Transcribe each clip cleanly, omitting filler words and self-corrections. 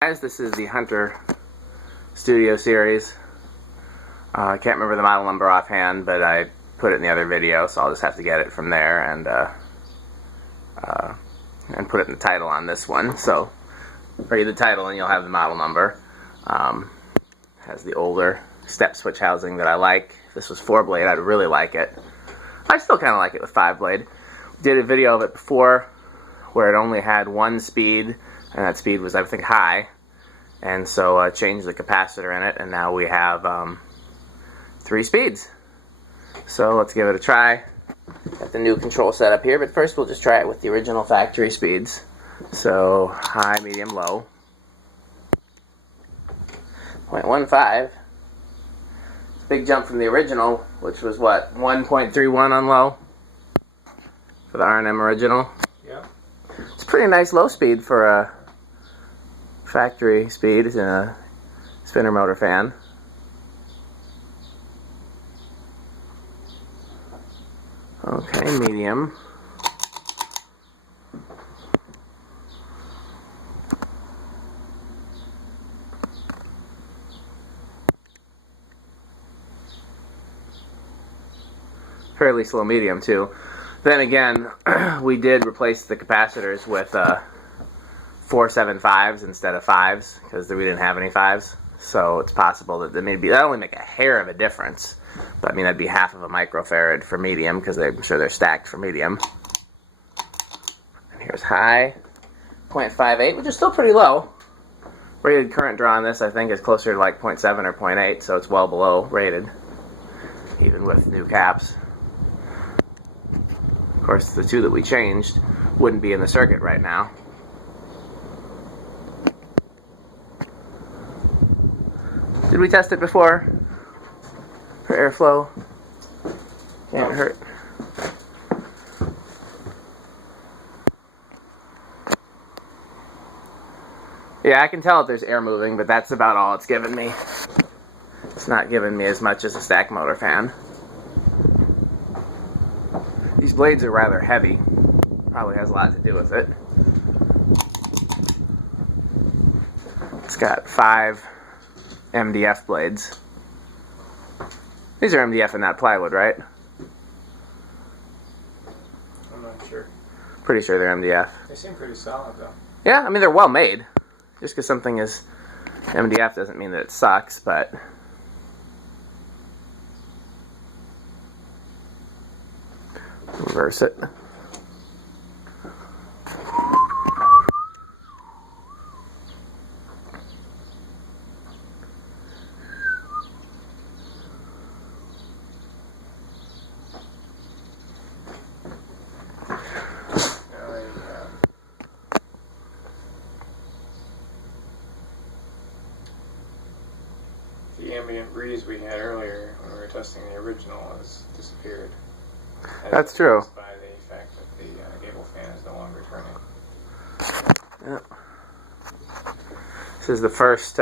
Guys, this is the Hunter Studio Series. I can't remember the model number offhand, but I put it in the other video, so I'll just have to get it from there and put it in the title on this one. So read the title and you'll have the model number. Has the older step switch housing that I like. If this was 4-blade, I'd really like it. I still kind of like it with 5-blade. Did a video of it before where it only had one speed, and that speed was, I think, high, and so I changed the capacitor in it, and now we have 3 speeds. So let's give it a try. Got the new control set up here, but first we'll just try it with the original factory speeds. So high, medium, low. 0.15. It's a big jump from the original, which was what, 1.31 on low for the R&M original. Yep. It's a pretty nice low speed for a factory speed in a spinner motor fan. Okay, medium. Fairly slow medium too. Then again, we did replace the capacitors with 475s instead of 5s because we didn't have any 5s. So it's possible that that only make a hair of a difference, but I mean that'd be half of a microfarad for medium because I'm sure they're stacked for medium. And here's high, 0.58, which is still pretty low. Rated current draw on this I think is closer to like 0.7 or 0.8, so it's well below rated, even with new caps. Of course, the 2 that we changed wouldn't be in the circuit right now. Did we test it before for airflow? Can't hurt. Yeah, I can tell if there's air moving, but that's about all it's given me. It's not giving me as much as a stack motor fan. These blades are rather heavy. Probably has a lot to do with it. It's got 5 MDF blades. These are MDF and not plywood, right? I'm not sure. Pretty sure they're MDF. They seem pretty solid though. Yeah, I mean they're well made. Just because something is MDF doesn't mean that it sucks, but reverse it. The ambient breeze we had earlier when we were testing the original has disappeared. That's true. By the fact that the gable fan is no longer turning. Yep. This is the first,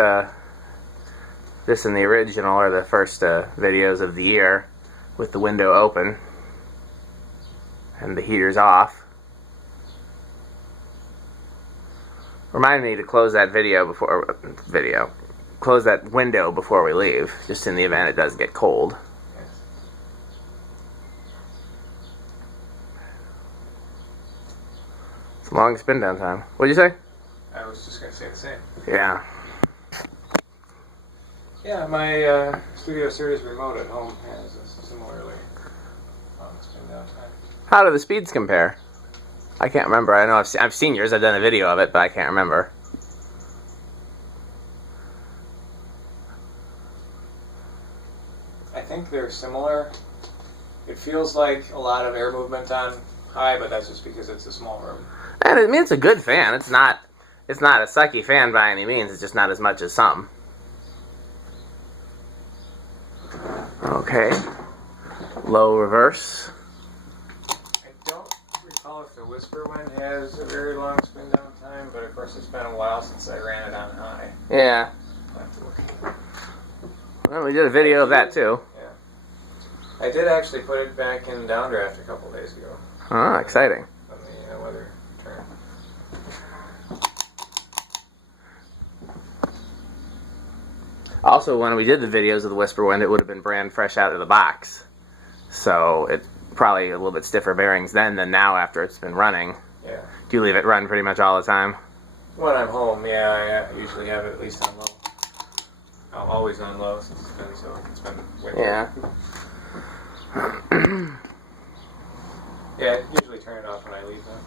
this and the original are the first videos of the year with the window open and the heaters off. Remind me to close that close that window before we leave, just in the event it does get cold. Yes. It's a long spin down time. What'd you say? I was just going to say the same. Yeah. Yeah, my Studio Series remote at home has a similarly long spin down time. How do the speeds compare? I can't remember. I know I've seen yours. I've done a video of it, but I can't remember. I think they're similar. It feels like a lot of air movement on high, but that's just because it's a small room. And I mean, it's a good fan. It's not a sucky fan by any means. It's just not as much as some. Okay. Low reverse. I don't recall if the Whisper one has a very long spin down time, but of course it's been a while since I ran it on high. Yeah. I'll have to look. Well, we did a video of that too. Yeah. I did actually put it back in downdraft a couple days ago. Oh, exciting. When the weather turned. Also, when we did the videos of the Whisper Wind, it would have been brand fresh out of the box. So it probably a little bit stiffer bearings then than now after it's been running. Yeah. Do you leave it run pretty much all the time? When I'm home, yeah, I usually have it at least on low. I'm always on low since it's been winter. Yeah. Yeah, I usually turn it off when I leave them.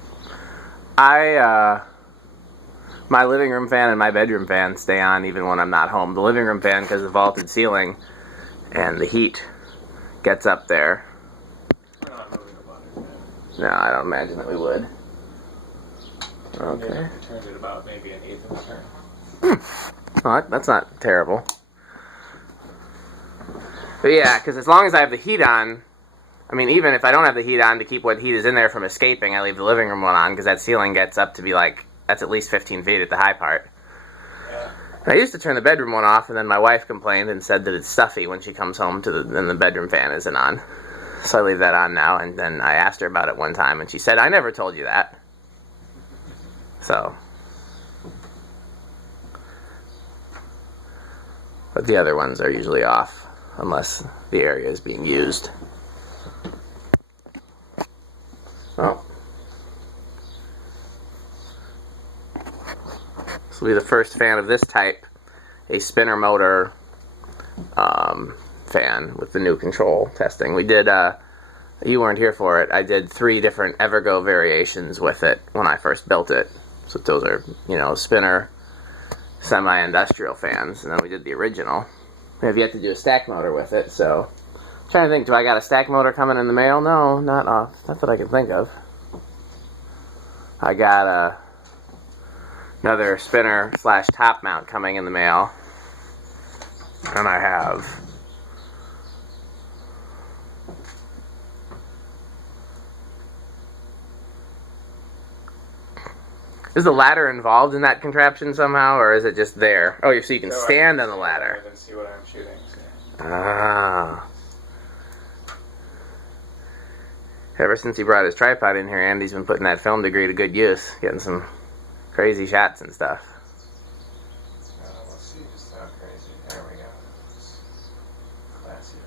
My living room fan and my bedroom fan stay on even when I'm not home. The living room fan, because of the vaulted ceiling and the heat gets up there. We're not moving the butter, man. No, I don't imagine that we would. Okay. I turned it about maybe an eighth of a turn. Oh, that's not terrible. But yeah, because as long as I have the heat on, I mean, even if I don't have the heat on to keep what heat is in there from escaping, I leave the living room one on because that ceiling gets up to be like, that's at least 15 feet at the high part. Yeah. And I used to turn the bedroom one off, and then my wife complained and said that it's stuffy when she comes home and the bedroom fan isn't on. So I leave that on now, and then I asked her about it one time, and she said, I never told you that. So. But the other ones are usually off, unless the area is being used. Well. This will be the first fan of this type, a spinner motor fan with the new control testing. We did, you weren't here for it, I did 3 different Evergo variations with it when I first built it. So those are, spinner, semi-industrial fans, and then we did the original. We have yet to do a stack motor with it, so I'm trying to think, do I got a stack motor coming in the mail? No, not that I can think of. I got another spinner / top mount coming in the mail, and I have is the ladder involved in that contraption somehow, or is it just there? Oh, so you can stand on the ladder. And see what I'm shooting. So. Ah. Ever since he brought his tripod in here, Andy's been putting that film degree to good use, getting some crazy shots and stuff. Let's see just how crazy. There we go. Classy right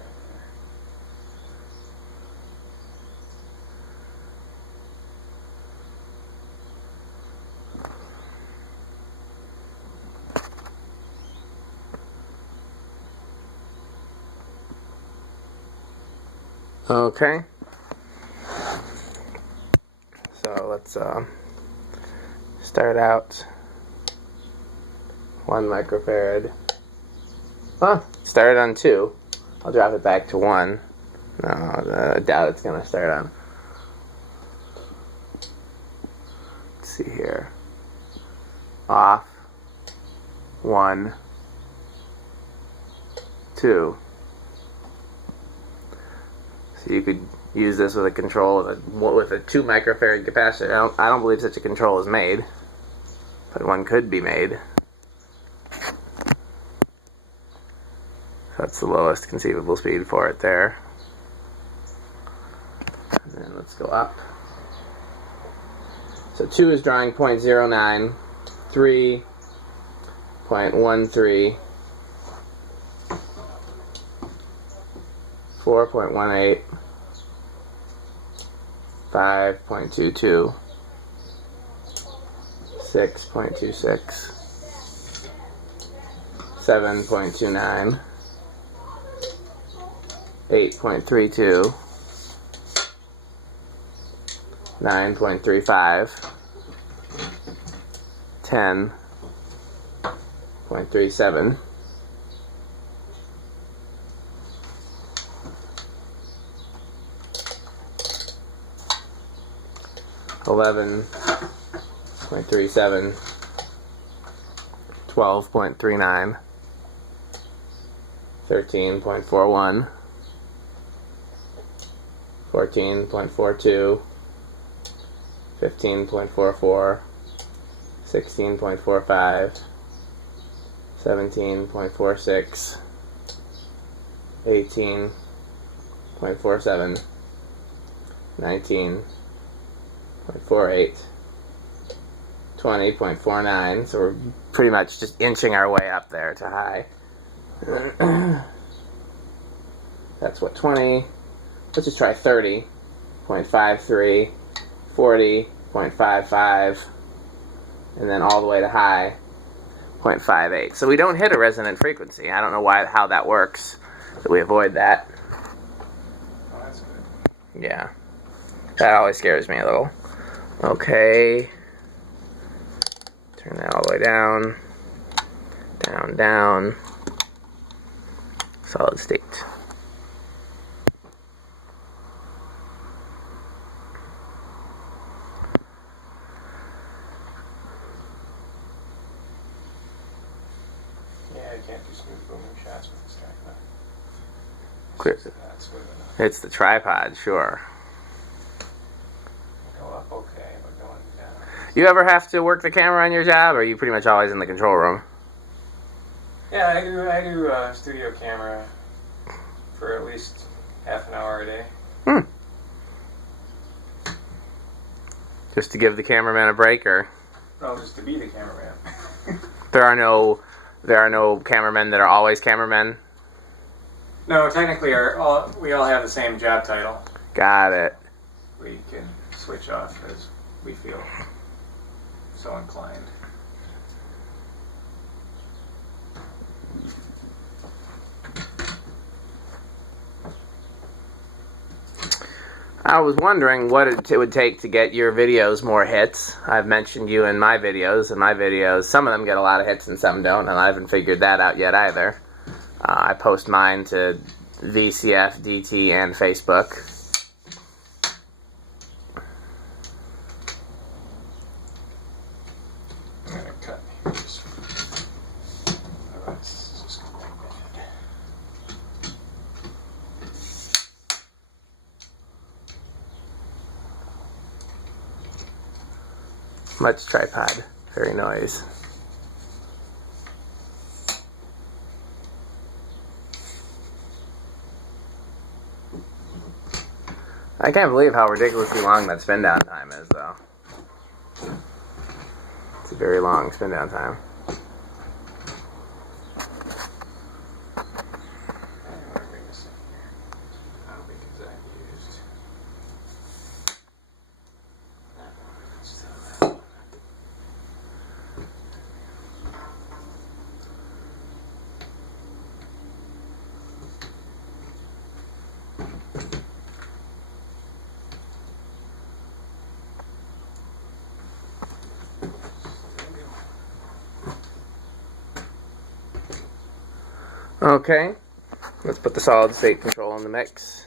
there. Okay. So let's start out 1 microfarad. Started on 2. I'll drop it back to 1. No, I doubt it's gonna start on. Let's see here. Off. 1, 2. So you could use this with a control with a 2 microfarad capacitor. I don't believe such a control is made, but one could be made. That's the lowest conceivable speed for it there. And then let's go up. So 2 is drawing 0.09, 3.13, 4.18, 5.22, 6.26, 7.29, 8.32, 9.35, 10.37, 11.37, 12.39, 13.41, 14.42, 15.44, 16.45, 17.46, 18.47, 19.48, 20.49, so we're pretty much just inching our way up there to high. That's what, 20. Let's just try 30. 0.53, 40, 0.55, and then all the way to high, 0.58. So we don't hit a resonant frequency. I don't know how that works, but we avoid that. Oh, that's good. Yeah. That always scares me a little. Okay. Turn that all the way down. Down, down. Solid state. Yeah, you can't do smooth booming shots with this tripod. Clear. That's good enough. It's the tripod, sure. Go up okay, but going down. You ever have to work the camera on your job, or are you pretty much always in the control room? Yeah, I do studio camera for at least half an hour a day. Just to give the cameraman a break, or No, just to be the cameraman. there are no cameramen that are always cameramen? No, technically, we all have the same job title. Got it. We can switch off as we feel so inclined. I was wondering what it would take to get your videos more hits. I've mentioned you in my videos, some of them get a lot of hits and some don't, and I haven't figured that out yet either. I post mine to VCF, DT, and Facebook. I'm gonna cut this one. Otherwise, this is just gonna go bad. Much tripod, very noise. I can't believe how ridiculously long that spin down time is, though. It's a very long spin down time. Okay, let's put the solid state control in the mix.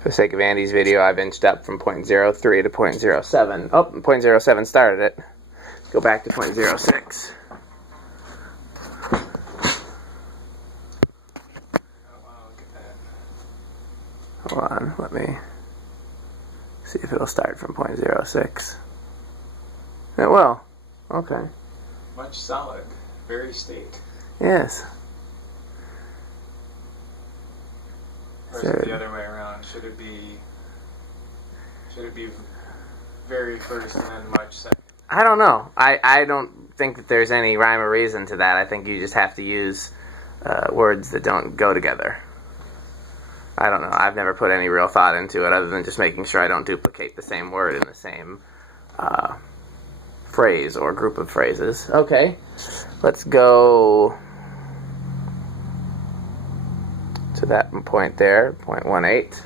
For the sake of Andy's video, I've inched up from 0.03 to 0.07. Oh, 0.07 started it. Go back to 0.06. Hold on, let me see if it'll start from 0.06. It will. Okay. Much solid, very state. Yes. Or is it the other way around? Should it be very first and then much second? I don't know. I don't think that there's any rhyme or reason to that. I think you just have to use words that don't go together. I don't know. I've never put any real thought into it other than just making sure I don't duplicate the same word in the same phrase or group of phrases. Okay, let's go to that point there, 0.18.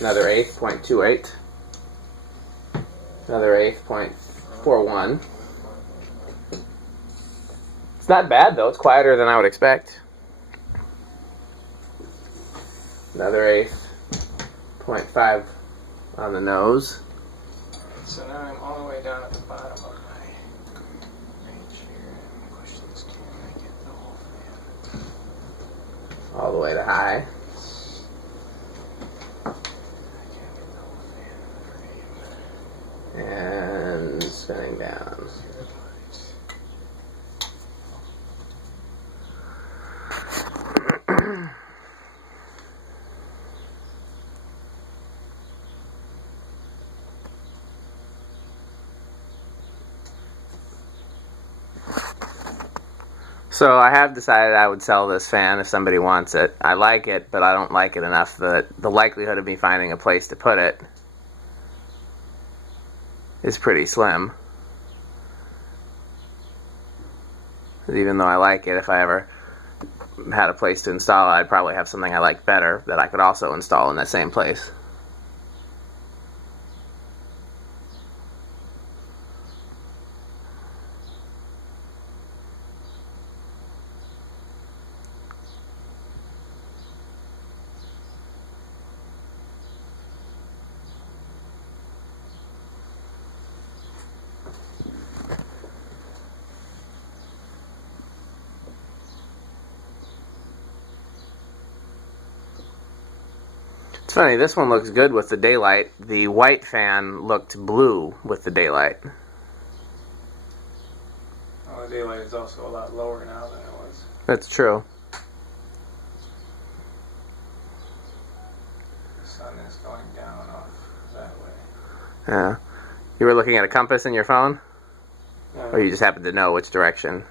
Another eighth, 0.28. Another eighth, 0.41. It's not bad, though. It's quieter than I would expect. Another eighth, 0.5 on the nose. So now I'm all the way down at the bottom of my range here. Push this camera, get the whole fan. All the way to high. I can't get the whole fan in the frame. And spinning down. So I have decided I would sell this fan if somebody wants it. I like it, but I don't like it enough that the likelihood of me finding a place to put it is pretty slim. Even though I like it, if I ever had a place to install it, I'd probably have something I like better that I could also install in that same place. It's funny, this one looks good with the daylight. The white fan looked blue with the daylight. Well, the daylight is also a lot lower now than it was. That's true. The sun is going down off that way. Yeah. You were looking at a compass in your phone? No, Or you just happened to know which direction?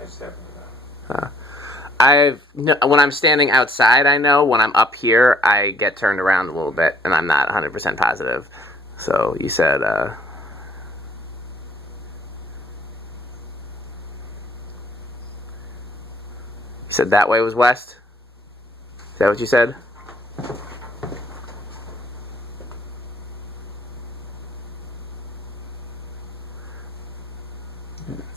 I just happened to know. When I'm standing outside, I know. When I'm up here, I get turned around a little bit, and I'm not 100% positive. So you said, you said that way was west? Is that what you said?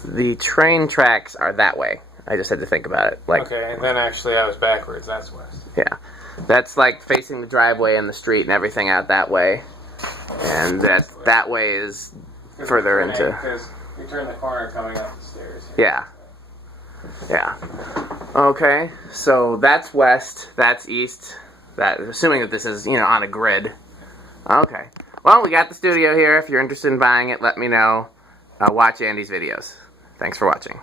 The train tracks are that way. I just had to think about it. Like, Okay, and then actually I was backwards. That's west. yeah, that's like facing the driveway and the street and everything out that way, and that way is further into. Because we turn the corner coming up the stairs here. Yeah. Yeah. Okay, so that's west. That's east. That assuming that this is on a grid. Okay. Well, we got the studio here. If you're interested in buying it, let me know. Watch Andy's videos. Thanks for watching.